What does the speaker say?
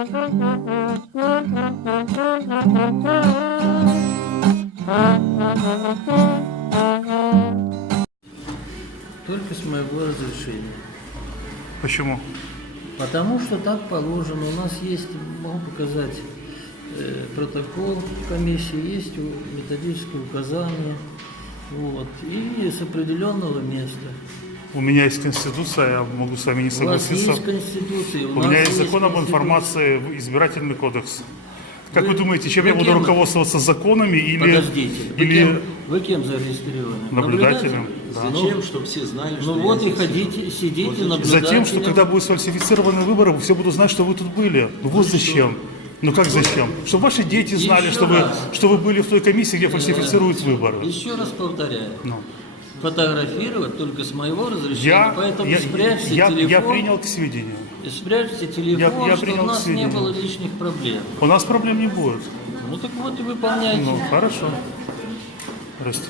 Только с моего разрешения. Почему? Потому что так положено. У нас есть, могу показать, протокол комиссии, есть методическое указание. Вот, и с определенного места. У меня есть Конституция, я могу с вами не согласиться. У вас есть Конституция. У меня есть закон об информации, избирательный кодекс. Как вы думаете, чем я буду руководствоваться, законами или... Подождите, вы кем зарегистрированы? Наблюдателем? Да. Зачем, чтобы все знали, что Ну вот и ходите, сидите, наблюдателем. Затем, что когда будут сфальсифицированы выборы, все будут знать, что вы тут были. Ну вот зачем. Ну как зачем? Чтобы ваши дети знали, что вы были в той комиссии, где фальсифицируют выборы. Еще раз повторяю. Ну. Фотографировать только с моего разрешения, поэтому спрячьте телефон. Я принял к сведению. И спрячьте телефон, Я чтобы у нас не было лишних проблем. У нас проблем не будет. Ну так вот и выполняйте. Ну, хорошо. Здрасте.